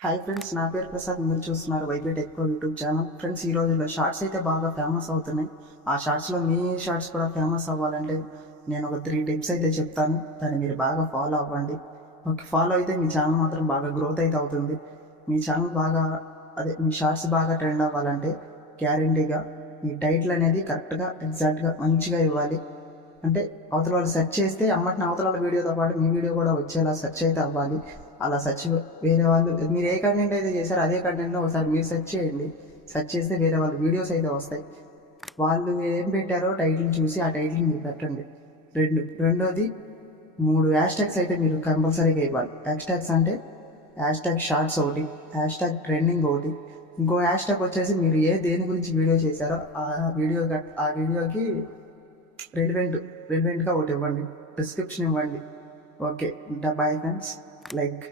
Hi friends, నా పేరు ప్రసాద్. మీరు చూస్తున్నారు YB tech pro YouTube channel. Friends, ఈ రోజుల్లో షార్ట్స్ అయితే బాగా ఫేమస్ అవుతున్నాయి. ఆ షార్ట్స్లో మీ షార్ట్స్ కూడా ఫేమస్ అవ్వాలంటే నేను ఒక 3 టిప్స్ అయితే చెప్తాను. దాన్ని మీరు బాగా ఫాలో అవ్వండి. ఓకే, ఫాలో అయితే మీ ఛానల్ మాత్రం బాగా గ్రోత్ అయితే అవుతుంది. మీ ఛానల్ బాగా మీ షార్ట్స్ బాగా ట్రెండ్ అవ్వాలంటే గ్యారంటీగా మీ టైటిల్ అనేది కరెక్ట్గా ఎగ్జాక్ట్గా మంచిగా ఇవ్వాలి. అంటే అవతల వాళ్ళు సెర్చ్ చేస్తే అమ్మటిని అవతల వాళ్ళ వీడియోతో పాటు మీ వీడియో కూడా వచ్చేలా సెర్చ్ అయితే అవ్వాలి. అలా సెర్చ్ వేరే వాళ్ళు మీరు ఏ కంటెంట్ అయితే చేశారో అదే కంటెంట్ని ఒకసారి మీరు సెర్చ్ చేయండి. సెర్చ్ చేస్తే వేరే వాళ్ళ వీడియోస్ అయితే వస్తాయి. వాళ్ళు ఏం పెట్టారో టైటిల్ చూసి ఆ టైటిల్ మీరు పెట్టండి. రెండోది 3 హ్యాష్ ట్యాగ్స్ అయితే మీరు కంపల్సరీగా ఇవ్వాలి. హ్యాష్ ట్యాగ్స్ అంటే హ్యాష్ ట్యాగ్ షార్ట్స్ ఒకటి, హ్యాష్ ట్యాగ్ ట్రెండింగ్ ఒకటి, ఇంకో హ్యాష్ ట్యాగ్ వచ్చేసి మీరు దేని గురించి వీడియో చేశారో ఆ వీడియోకి రిలవెంట్గా ఒకటి ఇవ్వండి. డిస్క్రిప్షన్ ఇవ్వండి. ఓకే, ఇంకా బాయ్ ఫ్రెండ్స్. లైక్